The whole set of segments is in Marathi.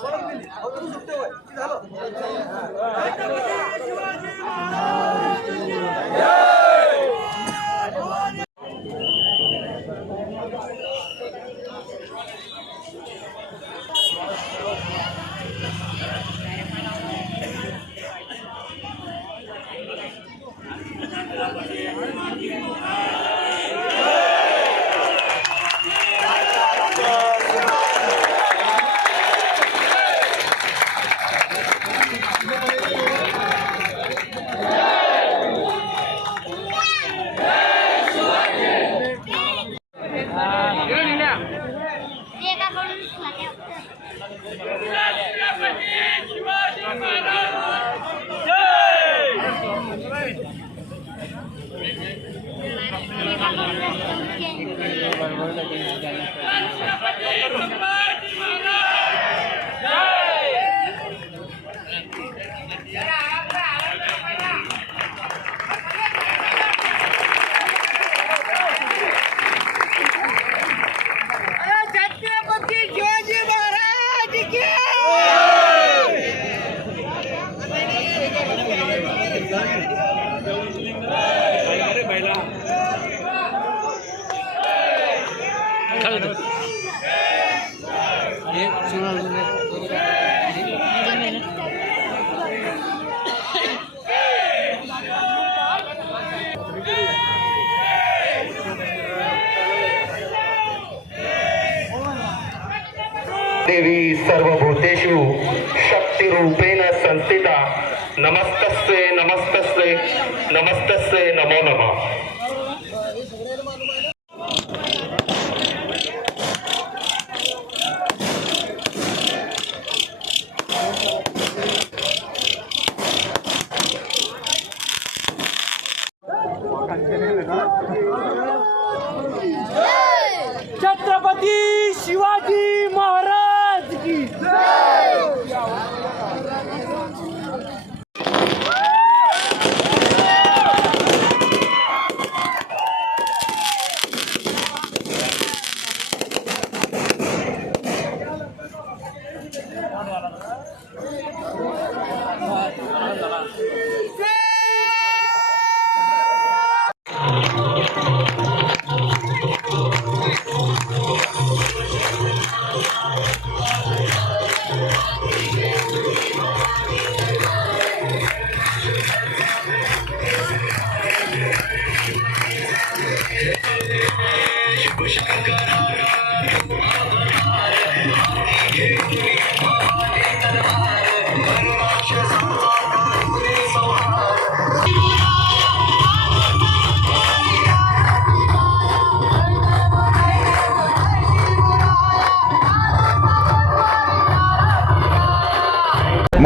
ಒಳಗೆ ಬನ್ನಿ ಅವ್ರಿಗೂ ಸುತ್ತೇವೆ ಇದು ಹಲೋ छत्रपती దేవి సర్వభూతేషు శక్తి రూపేణ సంస్థిత. నమస్తస్వే నమస్తస్వే నమస్తస్వే నమో నమ. छत्रपती शिवाजी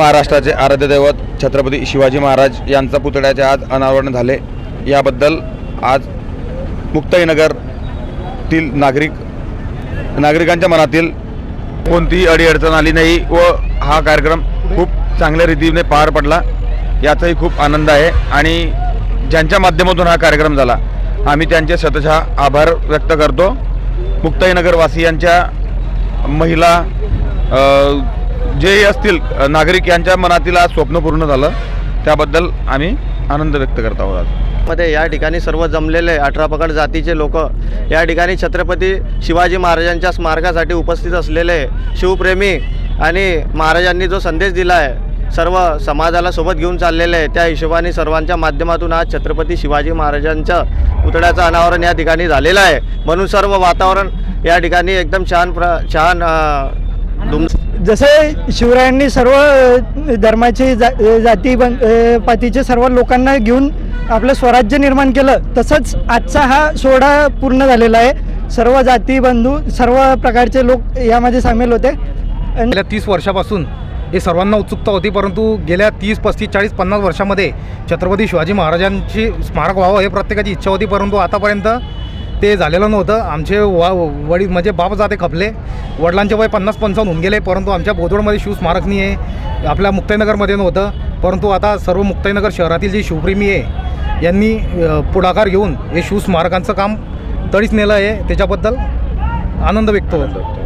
महाराष्ट्राचे आराध्य दैवत छत्रपती शिवाजी महाराज यांचा पुतळ्याचे आज अनावरण झाले. याबद्दल आज मुक्ताईनगरतील नागरिक नागरिकांच्या मनातील कोणतीही अडीअडचण आली नाही व हा कार्यक्रम खूप चांगल्या रीतीने पार पडला. याचाही खूप आनंद आहे आणि ज्यांच्या माध्यमातून हा कार्यक्रम झाला आम्ही त्यांचे शतशः आभार व्यक्त करतो. मुक्ताईनगरवासियांच्या महिला जेही असतील नागरिक यांच्या मनातील आज स्वप्न पूर्ण झालं त्याबद्दल आम्ही आनंद व्यक्त करत आहोत आज. मध्ये या ठिकाणी सर्व जमलेले अठरा पकड जातीचे लोक या ठिकाणी छत्रपती शिवाजी महाराजांच्या स्मारकासाठी उपस्थित असलेले शिवप्रेमी आणि महाराजांनी जो संदेश दिला आहे सर्व समाजाला सोबत घेऊन चाललेले आहे त्या हिशोबाने सर्वांच्या माध्यमातून आज छत्रपती शिवाजी महाराजांच्या पुतळ्याचं अनावरण या ठिकाणी झालेलं आहे. म्हणून सर्व वातावरण या ठिकाणी एकदम छान प्र छान धुम जसे शिवरायांनी सर्व धर्माचे जा जाती बं पातीचे सर्व लोकांना घेऊन आपलं स्वराज्य निर्माण केलं तसंच आजचा हा सोहळा पूर्ण झालेला आहे. सर्व जाती बंधू सर्व प्रकारचे लोक यामध्ये सामील होते. गेल्या तीस वर्षापासून हे सर्वांना उत्सुकता होती परंतु गेल्या तीस पस्तीस चाळीस पन्नास वर्षामध्ये छत्रपती शिवाजी महाराजांची स्मारक व्हावं हे प्रत्येकाची इच्छा होती परंतु आतापर्यंत ते झालेलं नव्हतं. आमचे वा वडील म्हणजे बाप जाते खपले. वडिलांचे वय पन्नास पंचावन्न होऊन गेले. परंतु आमच्या बोदवडमध्ये शिव स्मारक नाही आहे. आपल्या मुक्ताईनगरमध्ये नव्हतं. परंतु आता सर्व मुक्ताईनगर शहरातील जे शिवप्रेमी आहे यांनी पुढाकार घेऊन हे शिव स्मारकांचं काम तडीच नेलं आहे. त्याच्याबद्दल आनंद व्यक्त होतो.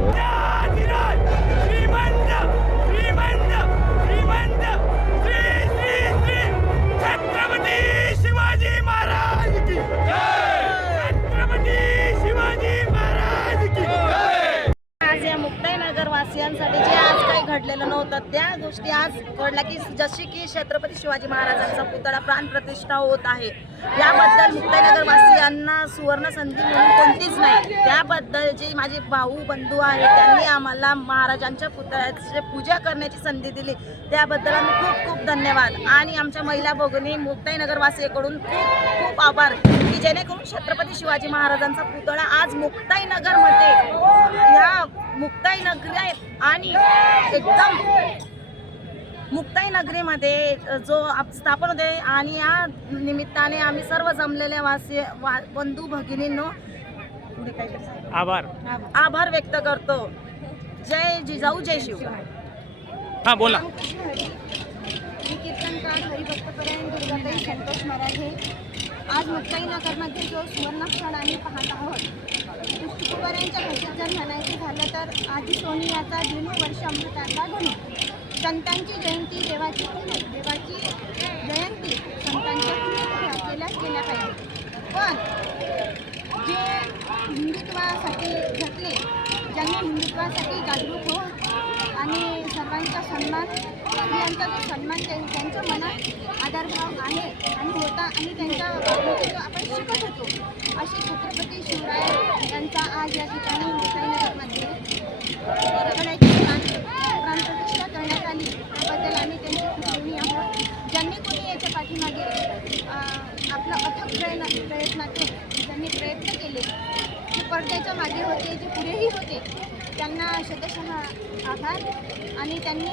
मुक्ताईनगर जे आज काही घडलेलं नव्हतं त्या गोष्टी आज घडल्या की जशी की छत्रपती शिवाजी महाराजांचा पुतळा प्राणप्रतिष्ठा होत आहे. याबद्दल मुक्ताईनगरवासियांना सुवर्ण संधी म्हणून कोणतीच नाही. त्याबद्दल जे माझे भाऊ बंधू आहेत त्यांनी आम्हाला महाराजांच्या पुतळ्याची पूजा करण्याची संधी दिली. त्याबद्दल आम्ही खूप खूप धन्यवाद. आणि आमच्या महिला भोगणी मुक्ताईनगरवासियाकडून खूप खूप आभार की जेणेकरून छत्रपती शिवाजी महाराजांचा पुतळा आज मुक्ताईनगरमध्ये ह्या मुक्ताईनगरी आणि एकदम मुक्ताई नगरीमध्ये जो आप- स्थापन होते आणि या निमित्ताने आम्ही सर्व जमलेल्या वासी वा बंधू भगिनींनो. आभार. आभार व्यक्त करतो. जय जिजाऊ जय शिवराय हा बोला. मी कीर्तनकार हरिभक्तपरायण दुर्गाताई संतोष मराठे आज मुक्ताईनगरमध्ये जो सुवर्ण क्षण आम्ही पाहत आहोत. पुष्टिकुमारांच्या भाषेत जर म्हणायचं झालं तर आधी सोनी याचा दिन वर्ष अमृताचा गुण संतांची जयंती देवाची देवाची जयंती संतांच्या पुण्यतिथी केल्या पाहिजे. पण जे हिंदुत्वासाठी झटले ज्यांनी हिंदुत्वासाठी जागरूक हो आणि सर्वांचा सन्मान स्त्रियांचा जो सन्मान त्यां- त्यांच्या मनात आदरभाव आहे आणि होता आणि त्यांच्या वागणुकीतून आपण शिकत होतो. असे छत्रपती शिवराय यांचा आज या ठिकाणी मुंबईनगरमध्ये पुतळ्याची प्राणप्रतिष्ठा करण्यात आली. त्याबद्दल आम्ही त्यांची खूप ऋणी आहोत. ज्यांनी कोणी याच्या पाठीमागे आपला अथक प्रयत्न प्रयत्नातून ज्यांनी प्रयत्न केले जे पडद्याच्या मागे होते जे पुढेही होते त्यांना शतशः आभार. आणि त्यांनी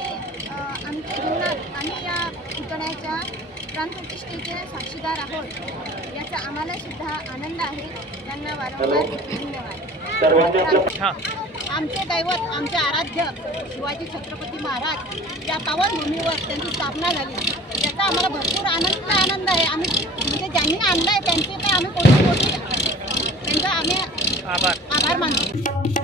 आमच्या जीवनात आम्ही या पुतळ्याच्या प्राणप्रतिष्ठेचे साक्षीदार आहोत याचा आम्हाला सुद्धा आनंद आहे. त्यांना वारंवार धन्यवाद. हा. आमचे दैवत आमचे आराध्य शिवाजी छत्रपती महाराज या पावनभूमीवर त्यांची स्थापना झाली. याचा आम्हाला भरपूर आनंद आनंद आहे. आम्ही म्हणजे ज्यांनी आणलं आहे त्यांचे तर आम्ही कोटी कोटी त्यांचा आम्ही आभार. आभार मानतो.